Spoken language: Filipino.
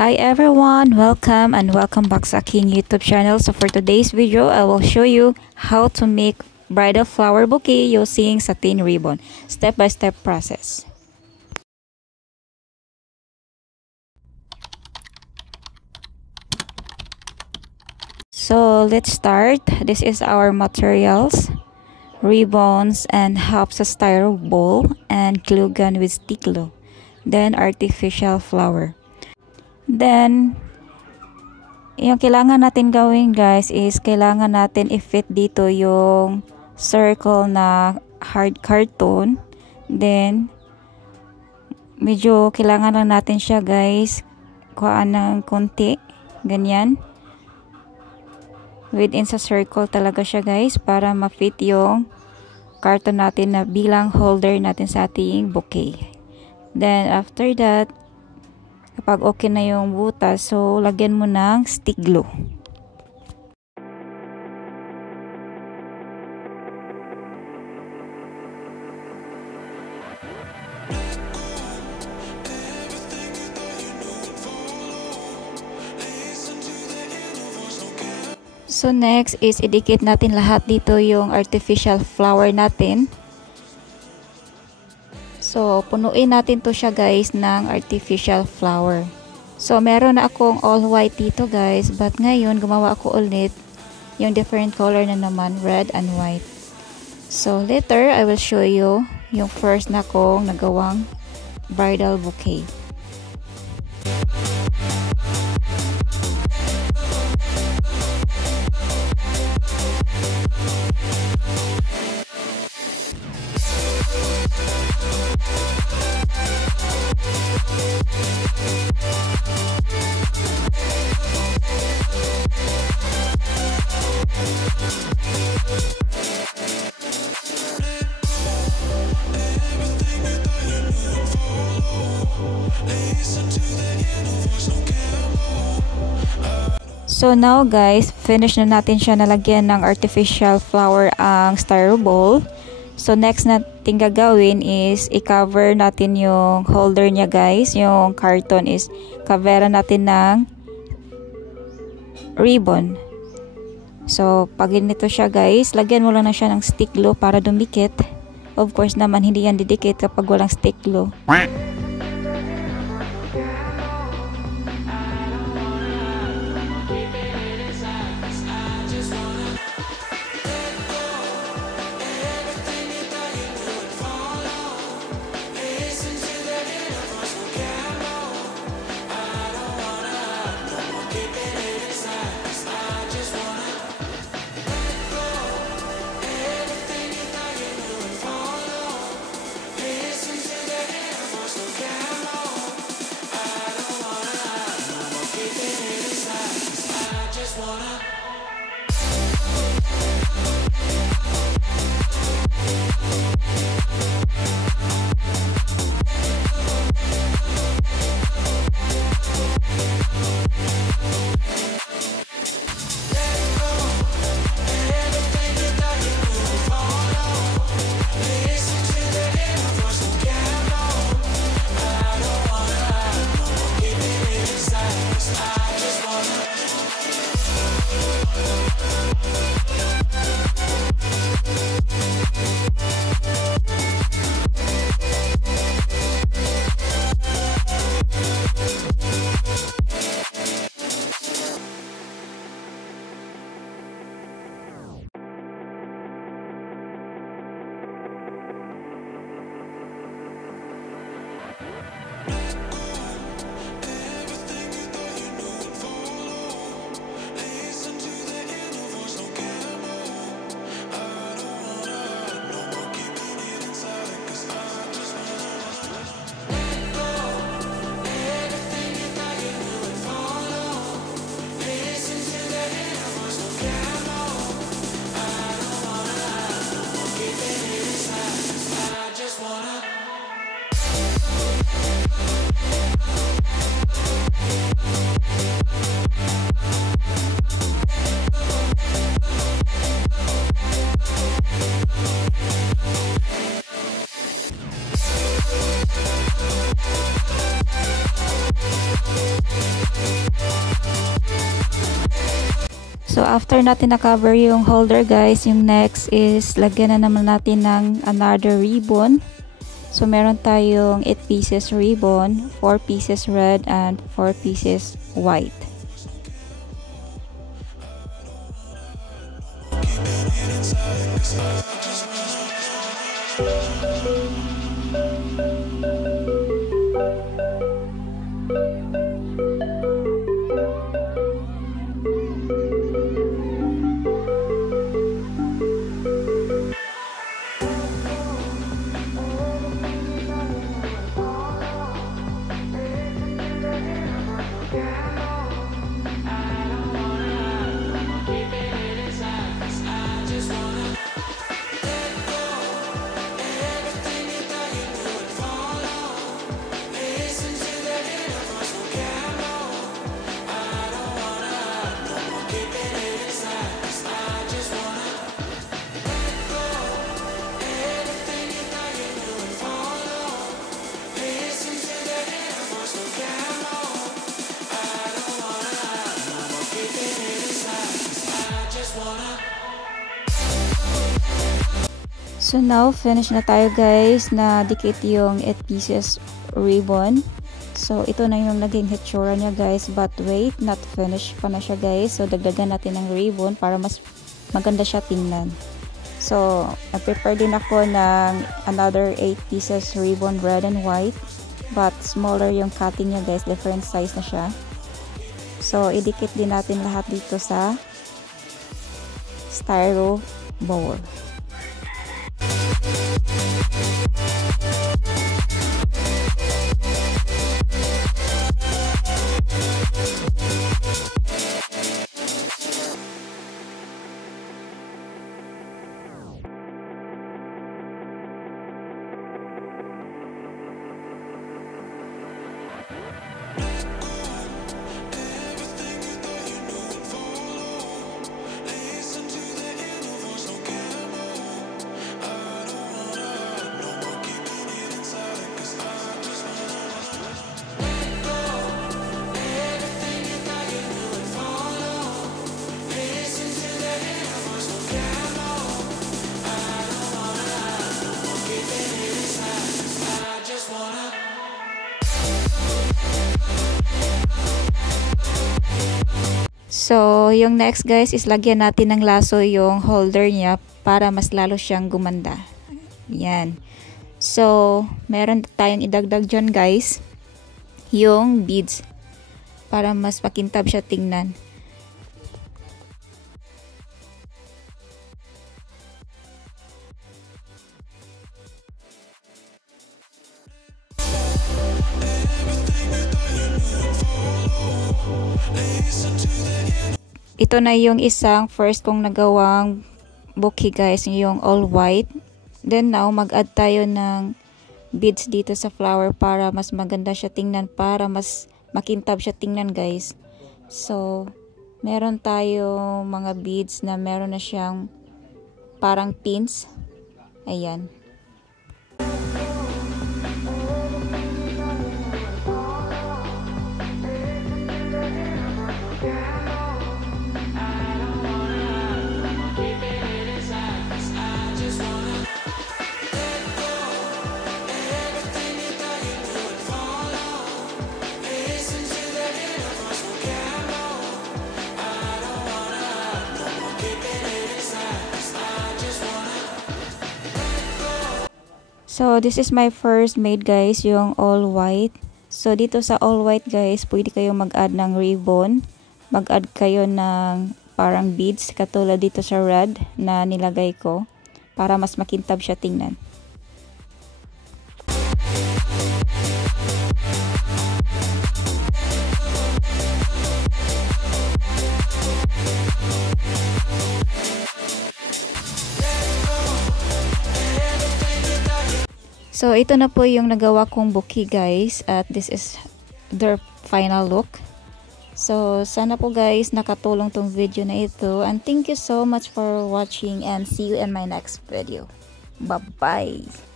Hi everyone, welcome back sa aking YouTube channel. So for today's video, I will show you how to make bridal flower bouquet using satin ribbon. Step-by-step process. So let's start. This is our materials: ribbons and half sa styro bowl and glue gun with stick glue. Then artificial flower. Then yung kailangan natin gawin guys is kailangan natin i-fit dito yung circle na hard carton. Then medyo kailangan lang natin siya guys kuhaan ng konti, ganyan, within sa circle talaga siya guys para ma-fit yung carton natin na bilang holder natin sa ating bouquet. Then after that, kapag okay na yung butas, so lagyan mo ng stick glue. So next is idikit natin lahat dito yung artificial flower natin. So, punuin natin to siya guys ng artificial flower. So, meron na akong all white dito guys. But ngayon, gumawa ako ulit yung different color na naman, red and white. So, later, I will show you yung first na kong nagawang bridal bouquet. So now guys, finish na natin siya, nalagyan ng artificial flower ang styro bowl. So next natin gagawin is i-cover natin yung holder niya guys. Yung carton is coveran natin ng ribbon. So pag ganito siya guys, lagyan mo lang na siya ng stick glue para dumikit. Of course naman hindi yan didikit kapag walang stick glue. So after natin na-cover yung holder guys, yung next is lagyan na naman natin ng another ribbon. So meron tayong 8 pieces ribbon, 4 pieces red, and 4 pieces white. So now, finish na tayo guys na dikit yung 8 pieces ribbon. So ito na yung naging hitsura niya guys, but wait, not finished pa na siya guys. So dagdagan natin ng ribbon para mas maganda siya tingnan. So nag-prepare din ako ng another 8 pieces ribbon red and white, but smaller yung cutting niya guys, different size na siya. So idikit din natin lahat dito sa styro bowl. So, yung next guys is lagyan natin ng laso yung holder niya para mas lalo siyang gumanda. Yan. So, meron tayong idagdag dyan guys, yung beads para mas makintab siya tingnan. Ito na yung isang first kong nagawang bouquet guys, yung all white. Then now, mag-add tayo ng beads dito sa flower para mas maganda siya tingnan, para mas makintab siya tingnan guys. So, meron tayo mga beads na meron na siyang parang pins. Ayan. So, this is my first made guys, yung all white. So, dito sa all white guys, pwede kayo mag-add ng ribbon. Mag-add kayo ng parang beads, katulad dito sa red na nilagay ko, para mas makintab siya tingnan. So, ito na po yung nagawa kong bouquet guys, at this is their final look. So, sana po guys nakatulong tong video na ito, and thank you so much for watching, and see you in my next video. Bye-bye!